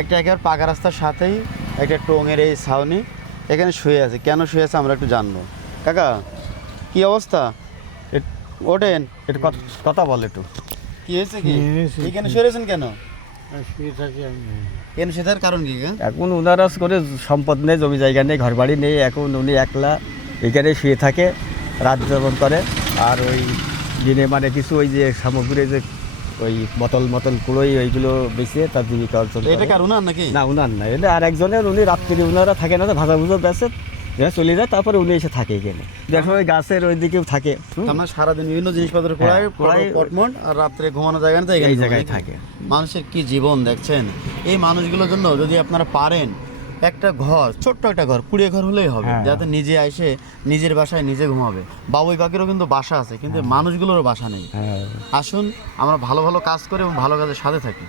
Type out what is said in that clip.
একটা একেবারে পাকা রাস্তার সাথেই একটা টোঙের এই ছাউনি, এখানে শুয়ে আছে। কেন শুয়ে আছে আমরা একটু জানবো। কাকা, কি অবস্থা? ওঠেন, একটু কথা বল একটু। কি হয়েছে? কি এখানে শুয়ে রয়েছেন কেন? কেন শুয়ে থাকার কারণ কি? এখন ওনারা করে সম্পদ নেই, জমি জায়গা নেই, ঘর বাড়ি নেই, এখন উনি একলা এখানে শুয়ে থাকে, রাত যাপন করে। আর ওই দিনে মানে কিছু ওই যে সামগ্রী যে ওই মতল কুড়োই ওইগুলো বেঁচে তার জীবিকা অর্জন করে। এটা কার উনার নাকি? না, উনার না, এটা আর একজনের। উনি রাত্রি ওনারা থাকে না, ভাজা ভুজো বেঁচে চলে যায়, তারপরে উনি এসে থাকে এখানে। দেখো ওই গাছের ওই দিকেও থাকে। আমরা সারাদিন বিভিন্ন জিনিসপত্র কুড়াই পটমট, আর রাত্রে ঘুমানো জায়গা না, এই জায়গায় থাকে। মানুষের কি জীবন দেখছেন। এই মানুষগুলোর জন্য যদি আপনারা পারেন একটা ঘর, ছোট্ট একটা ঘর, কুড়িয়ে ঘর হলেই হবে, যাতে নিজে এসে নিজের বাসায় নিজে ঘুমাবে। বাবুই পাখিরও কিন্তু বাসা আছে, কিন্তু মানুষগুলোরও বাসা নেই। আসুন আমরা ভালো ভালো কাজ করে এবং ভালো কাজের সাথে থাকি।